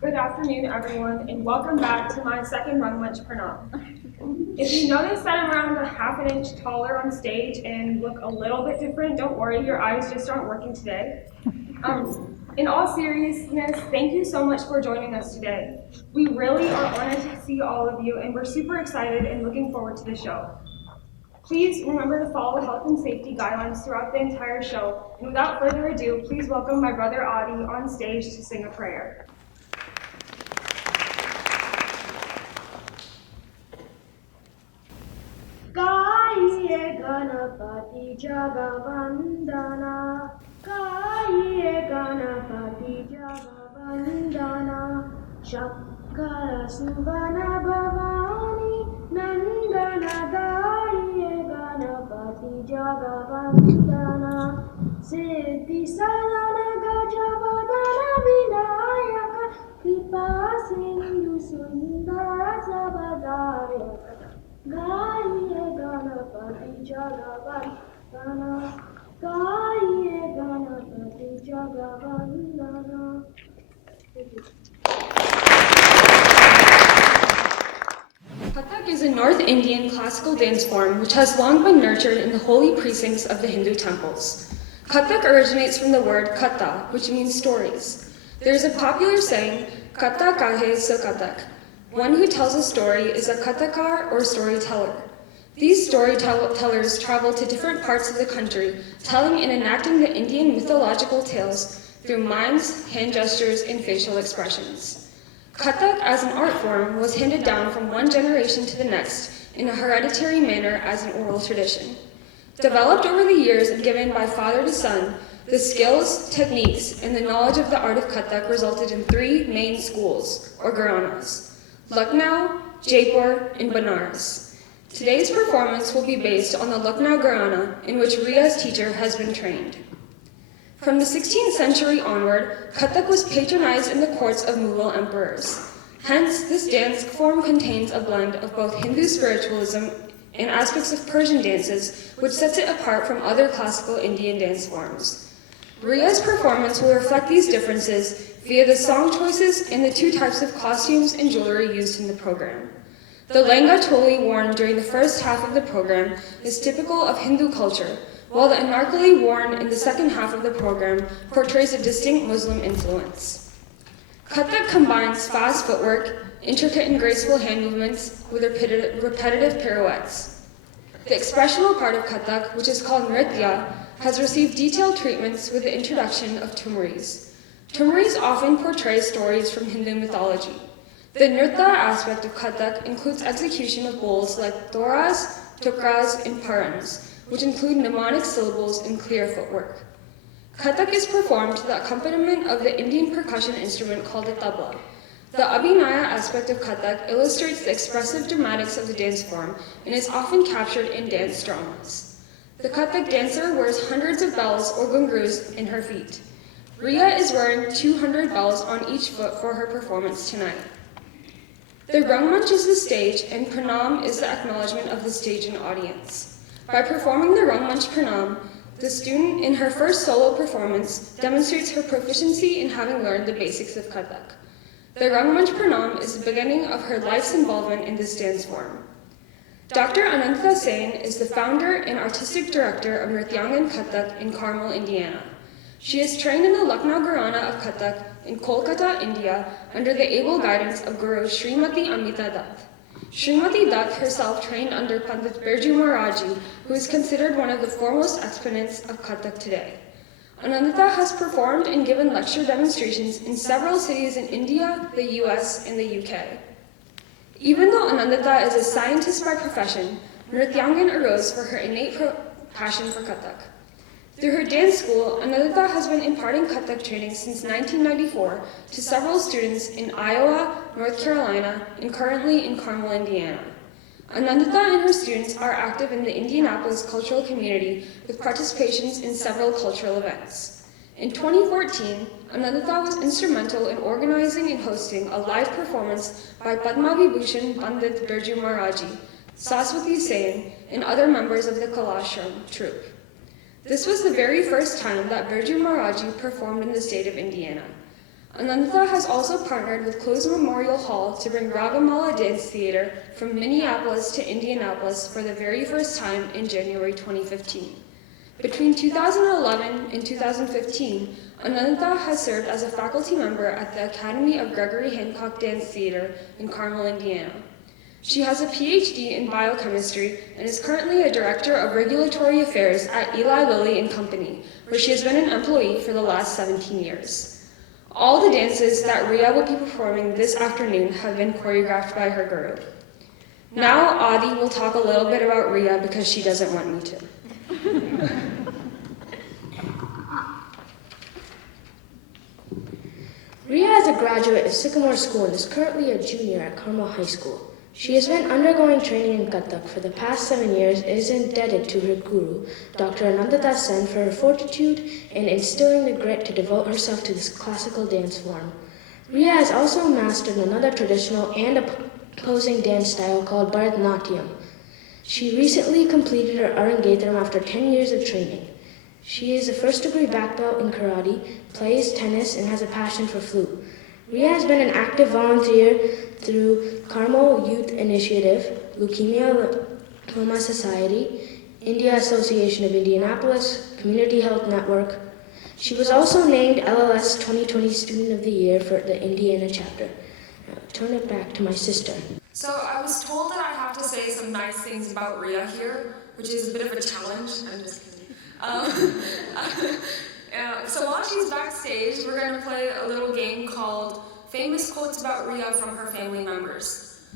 Good afternoon, everyone, and welcome back to my second run Manch Pranam. If you notice that I'm around a half an inch taller on stage and look a little bit different, don't worry, your eyes just aren't working today. In all seriousness, thank you so much for joining us today. We really are honored to see all of you, and we're super excited and looking forward to the show. Please remember to follow health and safety guidelines throughout the entire show, and without further ado, please welcome my brother Adi on stage to sing a prayer. Kaiye Ganapati Jagavandana, Kaiye Ganapati Jagavandana, Shakkara Suvana Bhavani, Nandana Daiye Ganapati Jagavandana, Siddhi Sadana Gajavadana Vinayaka, Kripa Sindhu Sundara Sabadayaka. Gaiye Ganapati Jagavandana, Gaiye Ganapati Jagavandana. Kathak is a North Indian classical dance form which has long been nurtured in the holy precincts of the Hindu temples. Kathak originates from the word katha, which means stories. There is a popular saying, Katha kahe so Kathak. One who tells a story is a kathakar or storyteller. These storytellers travel to different parts of the country, telling and enacting the Indian mythological tales through mimes, hand gestures, and facial expressions. Kathak as an art form was handed down from one generation to the next in a hereditary manner as an oral tradition. Developed over the years and given by father to son, the skills, techniques, and the knowledge of the art of Kathak resulted in 3 main schools, or gharanas: Lucknow, Jaipur, and Banaras. Today's performance will be based on the Lucknow Gharana, in which Rhea's teacher has been trained. From the 16th century onward, Kathak was patronized in the courts of Mughal emperors. Hence, this dance form contains a blend of both Hindu spiritualism and aspects of Persian dances, which sets it apart from other classical Indian dance forms. Rhea's performance will reflect these differences via the song choices and the 2 types of costumes and jewelry used in the program. The Langa choli worn during the first half of the program is typical of Hindu culture, while the anarkali worn in the second half of the program portrays a distinct Muslim influence. Kathak combines fast footwork, intricate and graceful hand movements with repetitive pirouettes. The expressional part of Kathak, which is called Nritya, has received detailed treatments with the introduction of Tumris. Tumris often portray stories from Hindu mythology. The nritta aspect of Kathak includes execution of bowls like doras, tukras, and params, which include mnemonic syllables and clear footwork. Kathak is performed to the accompaniment of the Indian percussion instrument called a tabla. The abhinaya aspect of Kathak illustrates the expressive dramatics of the dance form and is often captured in dance dramas. The Kathak dancer wears hundreds of bells or gungrus in her feet. Rhea is wearing 200 bells on each foot for her performance tonight. The Rangmanch is the stage, and Pranam is the acknowledgement of the stage and audience. By performing the Manch Pranam, the student in her first solo performance demonstrates her proficiency in having learned the basics of Kathak. The Manch Pranam is the beginning of her life's involvement in this dance form. Dr. Anantha Sen is the founder and artistic director of Nrityangan Kathak in Carmel, Indiana. She is trained in the Lucknow Gharana of Kathak in Kolkata, India, under the able guidance of Guru Srimati Amita Dutt. Srimati Dutt herself trained under Pandit Birju Maharaji, who is considered one of the foremost exponents of Kathak today. Anandita has performed and given lecture demonstrations in several cities in India, the US, and the UK. Even though Anandita is a scientist by profession, Nrityangan arose for her innate passion for Kathak. Through her dance school, Anandita has been imparting Kathak training since 1994 to several students in Iowa, North Carolina, and currently in Carmel, Indiana. Anandita and her students are active in the Indianapolis cultural community with participations in several cultural events. In 2014, Anandita was instrumental in organizing and hosting a live performance by Padma Vibhushan Pandit Birju Maharaji, Saraswati Sen, and other members of the Kalashram troupe. This was the very first time that Birju Maharaji performed in the state of Indiana. Anandita has also partnered with Close Memorial Hall to bring Ragamala Dance Theater from Minneapolis to Indianapolis for the very first time in January 2015. Between 2011 and 2015, Anandita has served as a faculty member at the Academy of Gregory Hancock Dance Theater in Carmel, Indiana. She has a PhD in biochemistry and is currently a director of regulatory affairs at Eli Lilly and Company, where she has been an employee for the last 17 years. All the dances that Rhea will be performing this afternoon have been choreographed by her guru. Now Adi will talk a little bit about Rhea because she doesn't want me to. Rhea is a graduate of Sycamore School and is currently a junior at Carmel High School. She has been undergoing training in Kathak for the past 7 years and is indebted to her guru, Dr. Anandita Sen, for her fortitude and instilling the grit to devote herself to this classical dance form. Rhea has also mastered another traditional and opposing dance style called Bharatanatyam. She recently completed her Arangetram after 10 years of training. She is a first-degree black belt in karate, plays tennis, and has a passion for flute. Rhea has been an active volunteer through Carmel Youth Initiative, Leukemia Lymphoma Society, India Association of Indianapolis, Community Health Network. She was also named LLS 2020 Student of the Year for the Indiana chapter. Now, turn it back to my sister. So I was told that I have to say some nice things about Rhea here, which is a bit of a challenge. I'm just kidding. So while she's backstage, we're going to play a little game called Famous Quotes About Rhea from Her Family Members.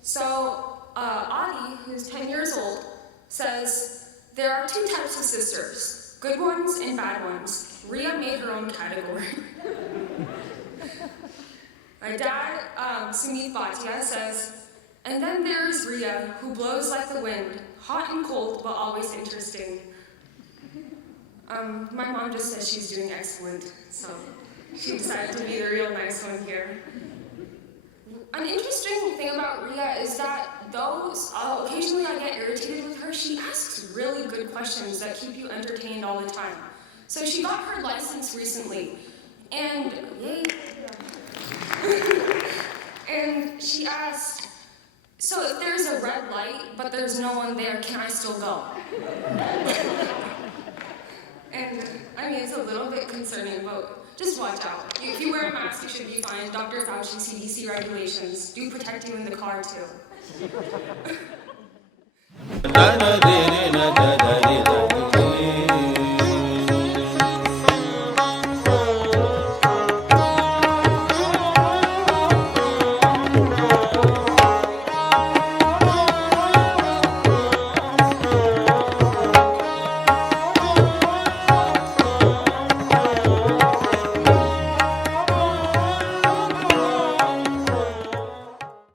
So Adi, who's 10 years old, says, "There are two types of sisters, good ones and bad ones. Rhea made her own category." My dad, Rhea Bhatia, says, "And then there's Rhea, who blows like the wind, hot and cold, but always interesting." My mom just says she's doing excellent, so she decided to be the real nice one here. An interesting thing about Rhea is that though occasionally I get irritated with her, she asks really good questions that keep you entertained all the time. So she got her license recently, and and she asked, "So if there's a red light, but there's no one there, can I still go?" And I mean, it's a little bit concerning, but just watch out. If you wear a mask, you should be fine. Dr. Fauci, CDC regulations do protect you in the car too.